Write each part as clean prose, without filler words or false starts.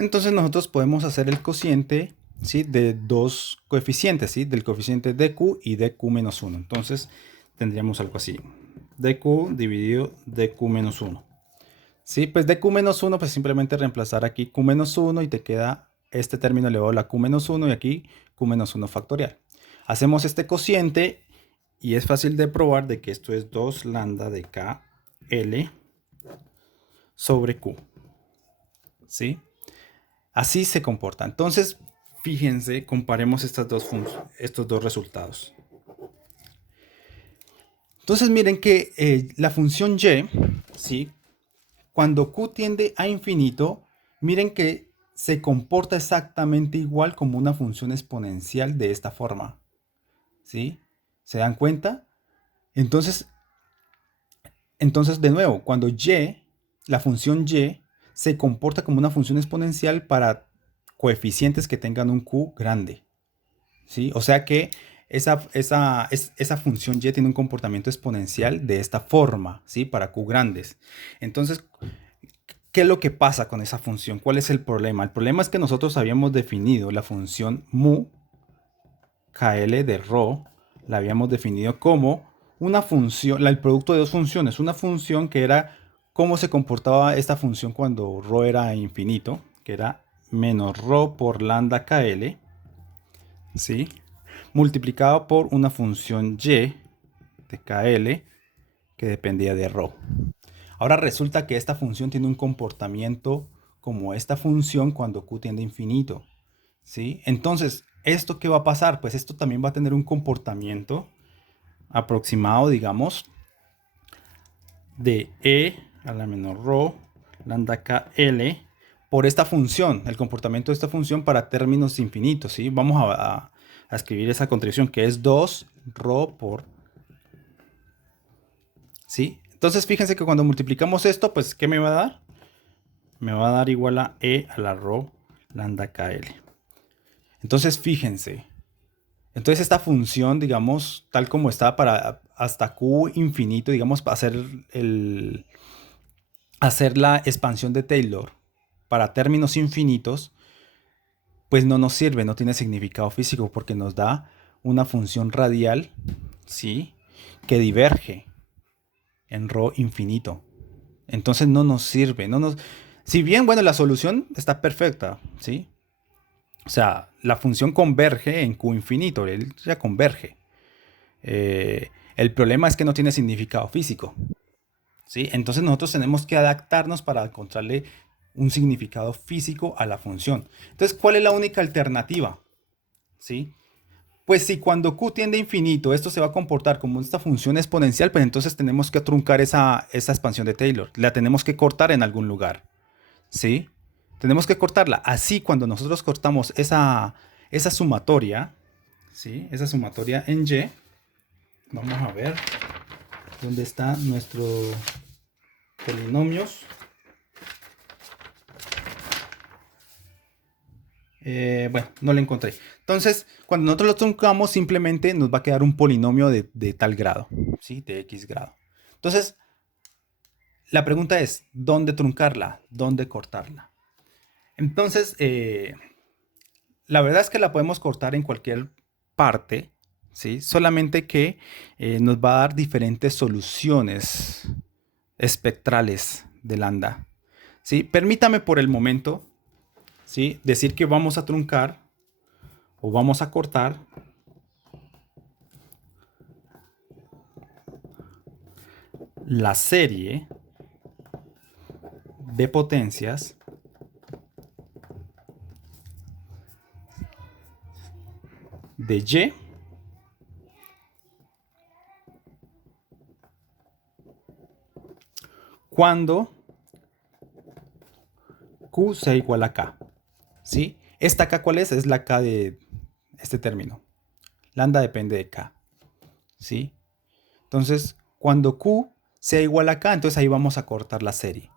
Entonces nosotros podemos hacer el cociente, ¿sí?, de dos coeficientes, ¿sí?, del coeficiente dq y dq menos 1. Entonces tendríamos algo así. dq dividido dq menos 1. Sí, pues dq menos 1, pues simplemente reemplazar aquí q menos 1 y te queda este término elevado a la q menos 1 y aquí q menos 1 factorial. Hacemos este cociente y es fácil de probar de que esto es 2 lambda de kl sobre q. ¿Sí? Así se comporta. Entonces, fíjense, comparemos estos dos resultados. Entonces, miren que la función y, ¿sí?, cuando q tiende a infinito, miren que se comporta exactamente igual como una función exponencial de esta forma. ¿Sí? ¿Se dan cuenta? Entonces, de nuevo, cuando y, la función y, se comporta como una función exponencial para coeficientes que tengan un q grande. ¿Sí? O sea que esa función y tiene un comportamiento exponencial de esta forma, ¿sí?, para q grandes. Entonces, ¿qué es lo que pasa con esa función? ¿Cuál es el problema? El problema es que nosotros habíamos definido la función mu KL de ρ, la habíamos definido como una función, el producto de dos funciones, una función que era cómo se comportaba esta función cuando ρ era infinito, que era menos ρ por lambda KL, ¿sí?, multiplicado por una función y de KL que dependía de ρ. Ahora resulta que esta función tiene un comportamiento como esta función cuando q tiende a infinito, ¿sí? Entonces, ¿esto qué va a pasar? Pues esto también va a tener un comportamiento aproximado, digamos, de e a la menor ρ lambda kl por esta función, el comportamiento de esta función para términos infinitos, ¿sí? Vamos a escribir esa contribución que es 2 ρ por, ¿sí? Entonces fíjense que cuando multiplicamos esto, pues ¿qué me va a dar? Me va a dar igual a e a la ρ lambda kl. Entonces fíjense, entonces esta función, digamos, tal como está para hasta q infinito, digamos, para hacer la expansión de Taylor para términos infinitos, pues no nos sirve, no tiene significado físico porque nos da una función radial, ¿sí?, que diverge en ρ infinito. Entonces no nos sirve, si bien, bueno, la solución está perfecta, ¿sí? O sea, la función converge en q infinito, él ya converge. El problema es que no tiene significado físico, ¿sí? Entonces nosotros tenemos que adaptarnos para encontrarle un significado físico a la función. Entonces, ¿cuál es la única alternativa? ¿Sí? Pues si cuando q tiende a infinito esto se va a comportar como esta función exponencial, pues entonces tenemos que truncar esa expansión de Taylor. La tenemos que cortar en algún lugar. ¿Sí? Tenemos que cortarla. Así cuando nosotros cortamos esa sumatoria, ¿sí?, esa sumatoria en y, vamos a ver dónde están nuestros polinomios. Bueno, no lo encontré. Entonces, cuando nosotros lo truncamos, simplemente nos va a quedar un polinomio de tal grado, ¿sí?, de x grado. Entonces, la pregunta es, ¿dónde truncarla? ¿Dónde cortarla? Entonces, la verdad es que la podemos cortar en cualquier parte, ¿sí? Solamente que nos va a dar diferentes soluciones espectrales de lambda, ¿sí? Permítame por el momento, ¿sí?, decir que vamos a truncar o vamos a cortar la serie de potencias de y cuando q sea igual a k, ¿sí? ¿Esta k cuál es? Es la k de este término. Lambda depende de k, ¿sí? Entonces, cuando q sea igual a k, entonces ahí vamos a cortar la serie,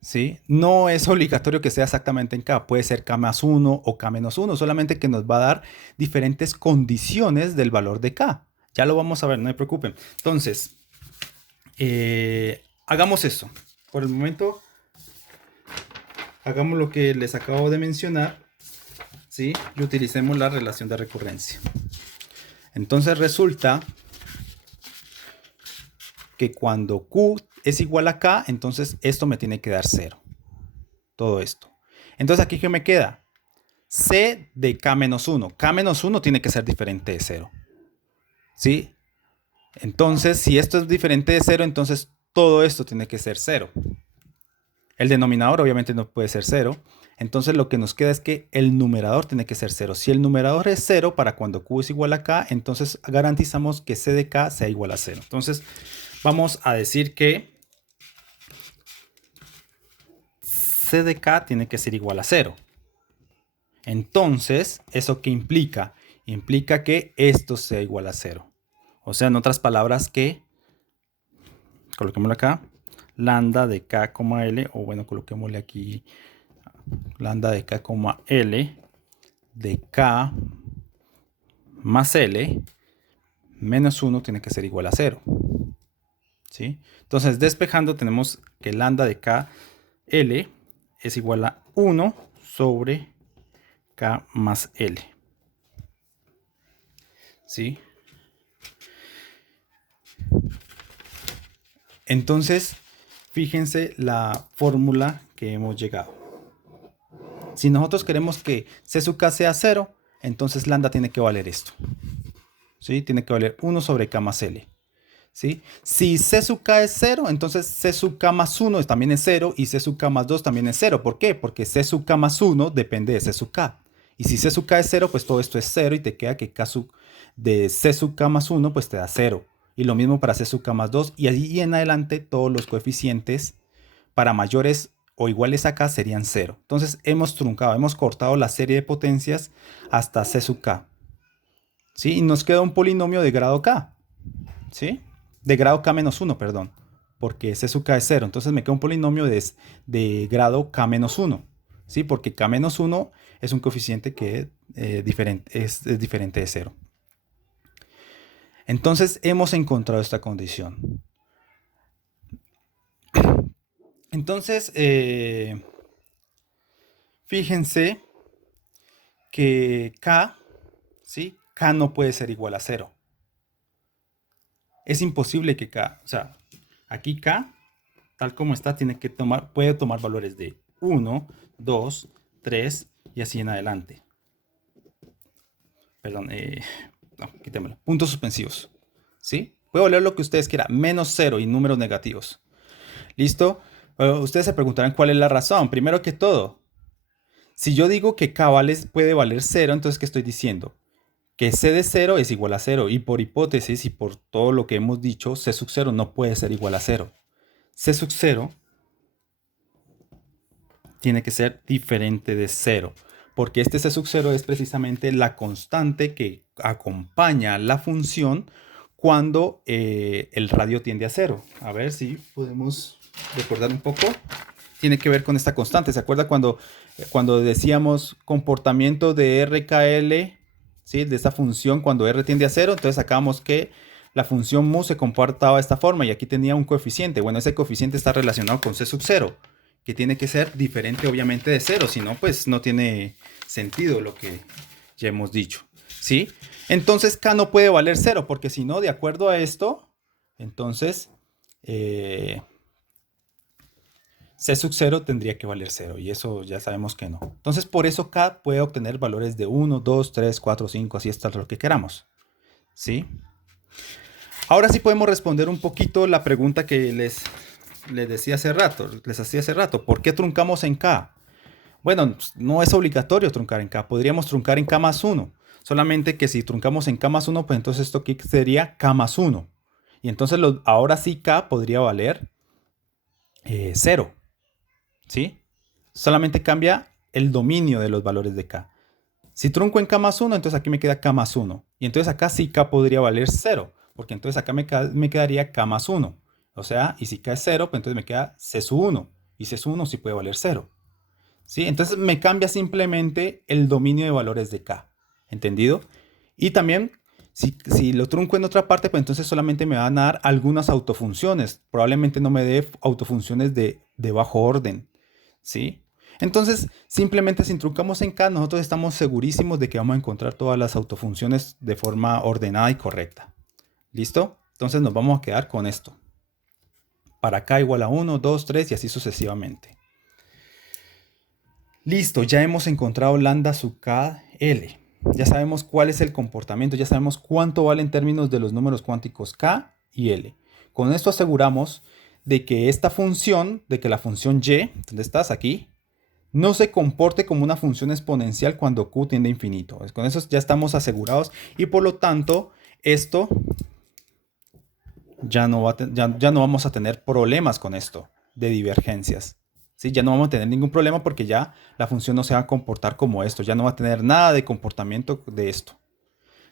¿sí? No es obligatorio que sea exactamente en k, puede ser k más 1 o k menos 1, solamente que nos va a dar diferentes condiciones del valor de k. Ya lo vamos a ver, no se preocupen. Entonces, hagamos eso. Por el momento, hagamos lo que les acabo de mencionar, ¿sí? Y utilicemos la relación de recurrencia. Entonces resulta que cuando Q es igual a K, entonces esto me tiene que dar 0. Todo esto. Entonces aquí, ¿qué me queda? C de K menos 1. K menos 1 tiene que ser diferente de 0. ¿Sí? Entonces, si esto es diferente de 0, entonces todo esto tiene que ser 0. El denominador obviamente no puede ser 0. Entonces lo que nos queda es que el numerador tiene que ser 0. Si el numerador es 0 para cuando Q es igual a K, entonces garantizamos que C de K sea igual a 0. Entonces vamos a decir que C de K tiene que ser igual a 0. Entonces, ¿eso qué implica? Implica que esto sea igual a 0. O sea, en otras palabras que, coloquémoslo acá, lambda de K, L, o bueno, coloquémosle aquí lambda de K, L de K más L menos 1 tiene que ser igual a 0. ¿Sí? Entonces, despejando, tenemos que lambda de K, L es igual a 1 sobre K más L. ¿Sí? Entonces, fíjense la fórmula que hemos llegado. Si nosotros queremos que C sub K sea 0, entonces lambda tiene que valer esto. ¿Sí? Tiene que valer 1 sobre K más L. ¿Sí? Si C sub K es 0, entonces C sub K más 1 también es 0 y C sub K más 2 también es 0. ¿Por qué? Porque C sub K más 1 depende de C sub K. Y si C sub K es 0, pues todo esto es 0 y te queda que K sub de C sub K más 1 pues te da 0. Y lo mismo para C sub K más 2. Y allí en adelante todos los coeficientes para mayores o iguales a K serían 0. Entonces hemos truncado, hemos cortado la serie de potencias hasta C sub K. ¿Sí? Y nos queda un polinomio de grado K. ¿Sí? De grado K menos 1, perdón. Porque C sub K es 0. Entonces me queda un polinomio de grado K menos 1. ¿Sí? Porque K menos 1 es un coeficiente que es diferente de 0. Entonces hemos encontrado esta condición. Entonces, fíjense que K, ¿sí? K no puede ser igual a 0. Es imposible que K, o sea, aquí K, tal como está, puede tomar valores de 1, 2, 3 y así en adelante. Perdón, no, quitémoslo. Puntos suspensivos, ¿sí? Puedo leer lo que ustedes quieran, menos 0 y números negativos. ¿Listo? Ustedes se preguntarán cuál es la razón. Primero que todo, si yo digo que K puede valer 0, entonces ¿qué estoy diciendo? Que C de 0 es igual a 0 y por hipótesis y por todo lo que hemos dicho, C sub 0 no puede ser igual a 0. C sub 0 tiene que ser diferente de 0, porque este C sub 0 es precisamente la constante que acompaña la función cuando el radio tiende a 0. A ver si podemos recordar un poco. Tiene que ver con esta constante. ¿Se acuerda cuando decíamos comportamiento de RKL, ¿sí? De esta función cuando R tiende a 0? Entonces sacamos que la función mu se comportaba de esta forma y aquí tenía un coeficiente. Bueno, ese coeficiente está relacionado con C sub 0, que tiene que ser diferente obviamente de 0, si no, pues no tiene sentido lo que ya hemos dicho, ¿sí? Entonces K no puede valer 0, porque si no, de acuerdo a esto, entonces C sub 0 tendría que valer 0 y eso ya sabemos que no. Entonces por eso K puede obtener valores de 1, 2, 3, 4, 5, así hasta lo que queramos, ¿sí? Ahora sí podemos responder un poquito la pregunta que les decía hace rato, les hacía hace rato. ¿Por qué truncamos en K? Bueno, no es obligatorio truncar en K. Podríamos truncar en K más 1. Solamente que si truncamos en K más 1, pues entonces esto aquí sería K más 1. Y entonces ahora sí K podría valer 0. ¿Sí? Solamente cambia el dominio de los valores de K. Si trunco en K más 1, entonces aquí me queda K más 1. Y entonces acá sí K podría valer 0. Porque entonces acá me quedaría K más 1. O sea, y si K es 0, pues entonces me queda C sub 1. Y C sub 1 sí puede valer 0. ¿Sí? Entonces me cambia simplemente el dominio de valores de K. ¿Entendido? Y también, si lo trunco en otra parte, pues entonces solamente me van a dar algunas autofunciones. Probablemente no me dé autofunciones de bajo orden. ¿Sí? Entonces, simplemente si intrucamos en K, nosotros estamos segurísimos de que vamos a encontrar todas las autofunciones de forma ordenada y correcta. ¿Listo? Entonces nos vamos a quedar con esto. Para K igual a 1, 2, 3 y así sucesivamente. Listo, ya hemos encontrado lambda sub K, L. Ya sabemos cuál es el comportamiento, ya sabemos cuánto vale en términos de los números cuánticos K y L. Con esto aseguramos de que esta función, de que la función y, ¿dónde estás? Aquí, no se comporte como una función exponencial cuando Q tiende a infinito. Con eso ya estamos asegurados y por lo tanto esto ya no vamos a tener problemas con esto de divergencias. ¿Sí? Ya no vamos a tener ningún problema porque ya la función no se va a comportar como esto. Ya no va a tener nada de comportamiento de esto.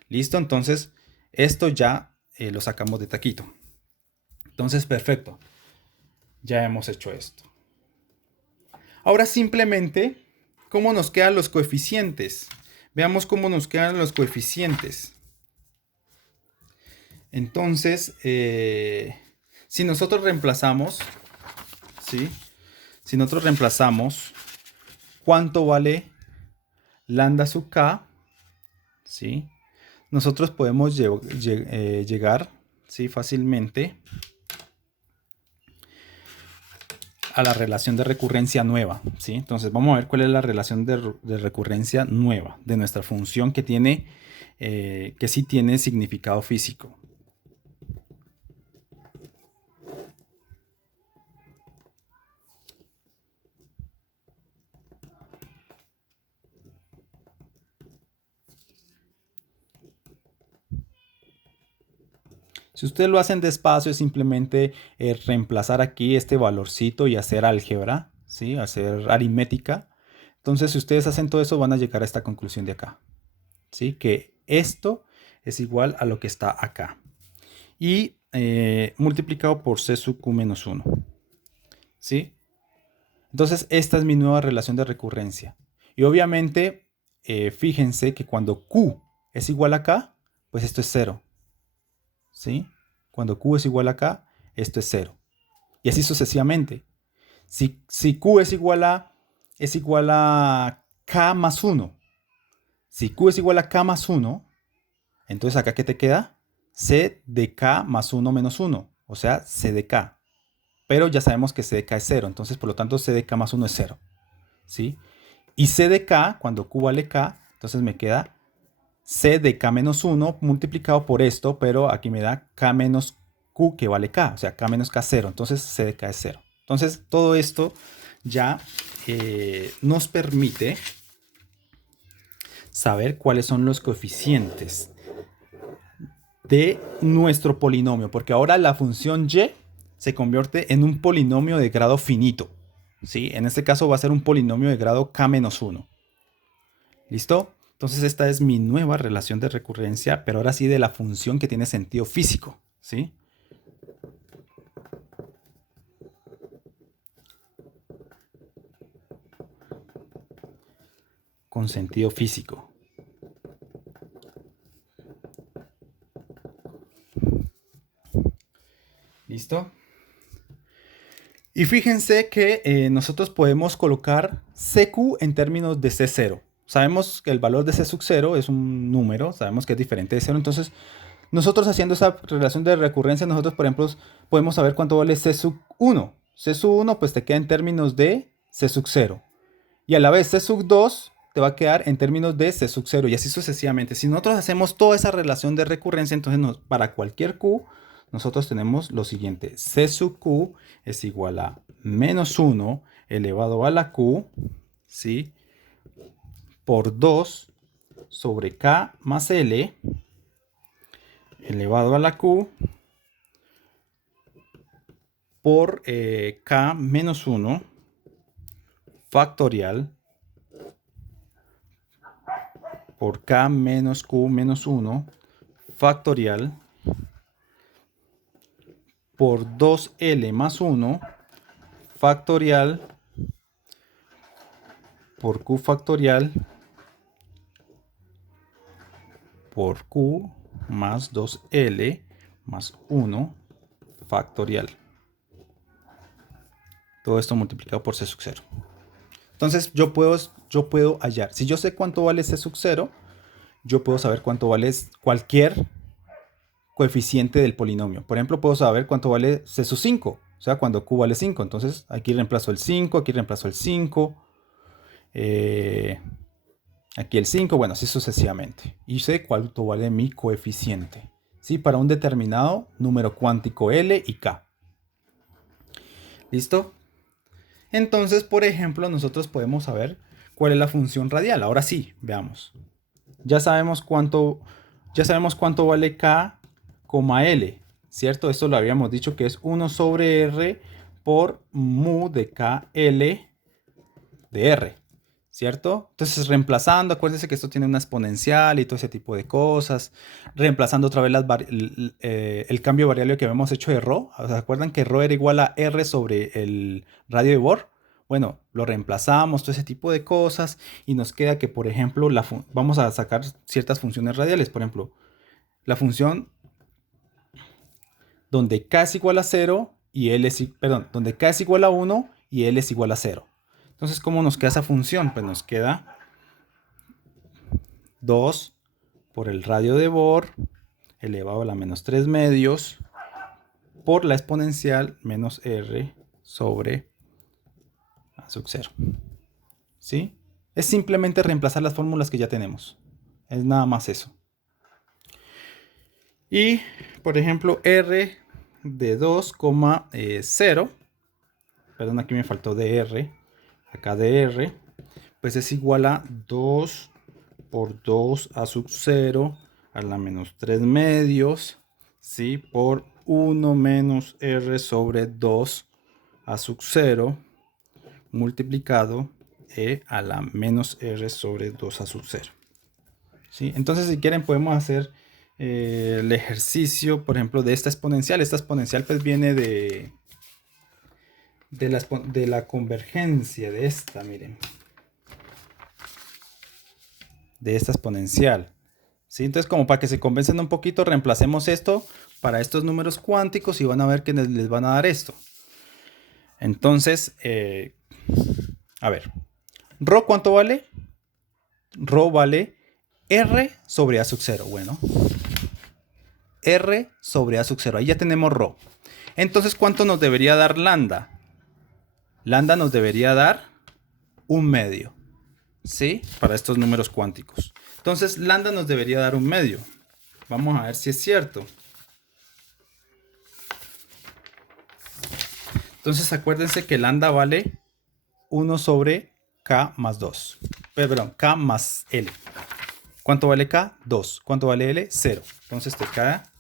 ¿Listo? Entonces esto ya lo sacamos de taquito. Entonces perfecto. Ya hemos hecho esto. Ahora simplemente, ¿cómo nos quedan los coeficientes? Veamos cómo nos quedan los coeficientes. Entonces, si nosotros reemplazamos, ¿sí? Si nosotros reemplazamos cuánto vale lambda sub K, ¿sí? Nosotros podemos llegar, ¿sí? Fácilmente a la relación de recurrencia nueva, ¿sí? Entonces vamos a ver cuál es la relación de recurrencia nueva de nuestra función que tiene, que sí tiene significado físico. Si ustedes lo hacen despacio, es simplemente reemplazar aquí este valorcito y hacer álgebra, ¿sí? Hacer aritmética. Entonces, si ustedes hacen todo eso, van a llegar a esta conclusión de acá, ¿sí? Que esto es igual a lo que está acá. Y multiplicado por C sub Q menos 1, ¿sí? Entonces, esta es mi nueva relación de recurrencia. Y obviamente, fíjense que cuando Q es igual a K, pues esto es 0. ¿Sí? Cuando Q es igual a K, esto es 0. Y así sucesivamente. Si Q es igual a K más 1. Si Q es igual a K más 1, entonces acá ¿qué te queda? C de K más 1 menos 1. O sea, C de K. Pero ya sabemos que C de K es 0. Entonces, por lo tanto, C de K más 1 es 0. ¿Sí? Y C de K, cuando Q vale K, entonces me queda C de K menos 1 multiplicado por esto, pero aquí me da K menos Q que vale K, o sea, K menos K 0, entonces C de K es 0. Entonces todo esto ya nos permite saber cuáles son los coeficientes de nuestro polinomio, porque ahora la función y se convierte en un polinomio de grado finito, ¿sí? En este caso va a ser un polinomio de grado K menos 1. ¿Listo? Entonces esta es mi nueva relación de recurrencia, pero ahora sí de la función que tiene sentido físico, ¿sí? Con sentido físico. ¿Listo? Y fíjense que nosotros podemos colocar CQ en términos de C0. Sabemos que el valor de C sub 0 es un número, sabemos que es diferente de 0, entonces nosotros haciendo esa relación de recurrencia, nosotros por ejemplo podemos saber cuánto vale C sub 1. C sub 1 pues te queda en términos de C sub 0. Y a la vez C sub 2 te va a quedar en términos de C sub 0 y así sucesivamente. Si nosotros hacemos toda esa relación de recurrencia, entonces para cualquier Q, nosotros tenemos lo siguiente. C sub Q es igual a menos 1 elevado a la Q, ¿sí? Por 2 sobre K más L elevado a la Q por K menos 1 factorial por K menos Q menos 1 factorial por 2L más 1 factorial por Q factorial por Q más 2L más 1 factorial. Todo esto multiplicado por C sub 0. Entonces yo puedo hallar. Si yo sé cuánto vale C sub 0, yo puedo saber cuánto vale cualquier coeficiente del polinomio. Por ejemplo, puedo saber cuánto vale C sub 5, o sea, cuando Q vale 5. Entonces aquí reemplazo el 5, aquí reemplazo el 5, aquí el 5, bueno, así sucesivamente. Y sé cuánto vale mi coeficiente, ¿sí? Para un determinado número cuántico L y K. ¿Listo? Entonces, por ejemplo, nosotros podemos saber cuál es la función radial. Ahora sí, veamos. Ya sabemos cuánto vale K, L, ¿cierto? Esto lo habíamos dicho que es 1 sobre R por mu de KL de R, ¿cierto? Entonces, reemplazando, acuérdense que esto tiene una exponencial y todo ese tipo de cosas. Reemplazando otra vez el cambio variable que habíamos hecho de ρ. ¿Se acuerdan que ρ era igual a R sobre el radio de Bohr? Bueno, lo reemplazamos, todo ese tipo de cosas, y nos queda que, por ejemplo, vamos a sacar ciertas funciones radiales. Por ejemplo, la función donde K es igual a 0 y L es, perdón, donde K es igual a 1 y L es igual a 0. Entonces, ¿cómo nos queda esa función? Pues nos queda 2 por el radio de Bohr elevado a la menos 3 medios por la exponencial menos R sobre A sub 0. ¿Sí? Es simplemente reemplazar las fórmulas que ya tenemos. Es nada más eso. Y, por ejemplo, R de 2,0, perdón, aquí me faltó dr, acá dr, pues es igual a 2 por 2 a sub 0 a la menos 3 medios, ¿sí? Por 1 menos R sobre 2 a sub 0 multiplicado a la menos R sobre 2 a sub 0. ¿Sí? Entonces, si quieren, podemos hacer el ejercicio, por ejemplo, de esta exponencial. Esta exponencial pues viene de la convergencia de esta, miren. De esta exponencial. ¿Sí? Entonces, como para que se convencen un poquito, reemplacemos esto para estos números cuánticos y van a ver que les van a dar esto. Entonces, a ver, ¿ρ cuánto vale? Ρ vale R sobre A sub 0. Bueno, R sobre A sub 0. Ahí ya tenemos ρ. Entonces, ¿cuánto nos debería dar lambda? Lambda nos debería dar 1/2. ¿Sí? Para estos números cuánticos. Entonces, lambda nos debería dar 1/2. Vamos a ver si es cierto. Entonces, acuérdense que lambda vale 1 sobre K más 2. Perdón, K más L. ¿Cuánto vale K? 2. ¿Cuánto vale L? 0. Entonces te queda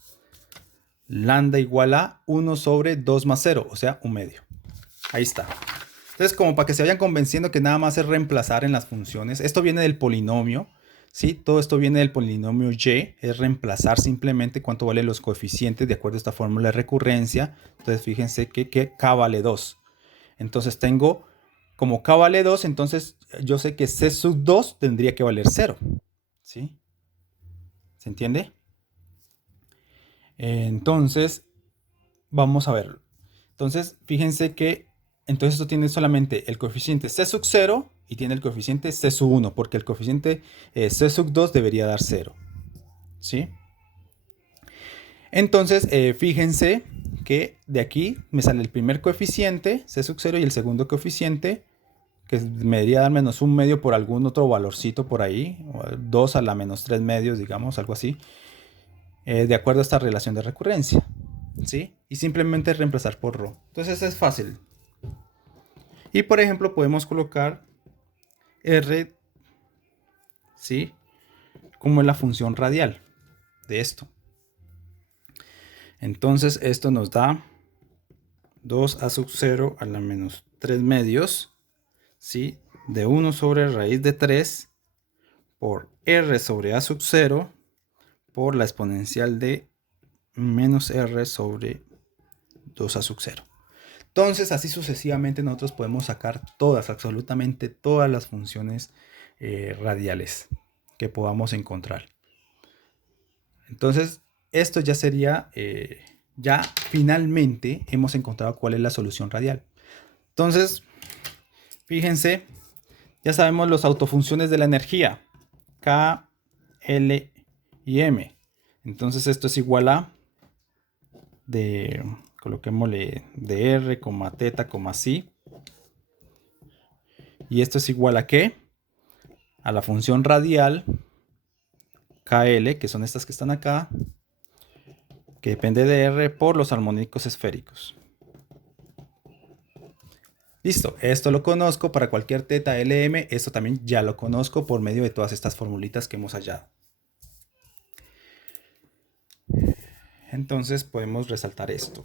lambda igual a 1 sobre 2 más 0, o sea, 1/2. Ahí está. Entonces, como para que se vayan convenciendo que nada más es reemplazar en las funciones. Esto viene del polinomio, ¿sí? Todo esto viene del polinomio y. Es reemplazar simplemente cuánto valen los coeficientes de acuerdo a esta fórmula de recurrencia. Entonces, fíjense que K vale 2. Entonces, tengo, como K vale 2, entonces yo sé que C sub 2 tendría que valer 0. ¿Sí? ¿Se entiende? Entonces, vamos a verlo. Entonces, fíjense que entonces esto tiene solamente el coeficiente C sub 0 y tiene el coeficiente C sub 1, porque el coeficiente C sub 2 debería dar 0. ¿Sí? Entonces, fíjense que de aquí me sale el primer coeficiente, C sub 0, y el segundo coeficiente, que me debería dar menos 1/2 por algún otro valorcito por ahí, 2 a la menos 3 medios, digamos, algo así, de acuerdo a esta relación de recurrencia. ¿Sí? Y simplemente reemplazar por ρ. Entonces es fácil. Y por ejemplo podemos colocar R, ¿sí? Como es la función radial de esto. Entonces esto nos da 2 a sub 0 a la menos 3 medios, ¿sí? De 1 sobre raíz de 3 por R sobre A sub 0 por la exponencial de menos R sobre 2 a sub 0. Entonces, así sucesivamente nosotros podemos sacar todas, absolutamente todas las funciones radiales que podamos encontrar. Entonces, esto ya sería, ya finalmente hemos encontrado cuál es la solución radial. Entonces, fíjense Ya sabemos los autofunciones de la energía. K, L y M. Entonces esto es igual a coloquémosle de R, teta, psi. Y esto es igual a ¿qué? A la función radial KL, que son estas que están acá, que depende de R por los armónicos esféricos. Listo, esto lo conozco para cualquier teta LM, esto también ya lo conozco por medio de todas estas formulitas que hemos hallado. Entonces podemos resaltar esto.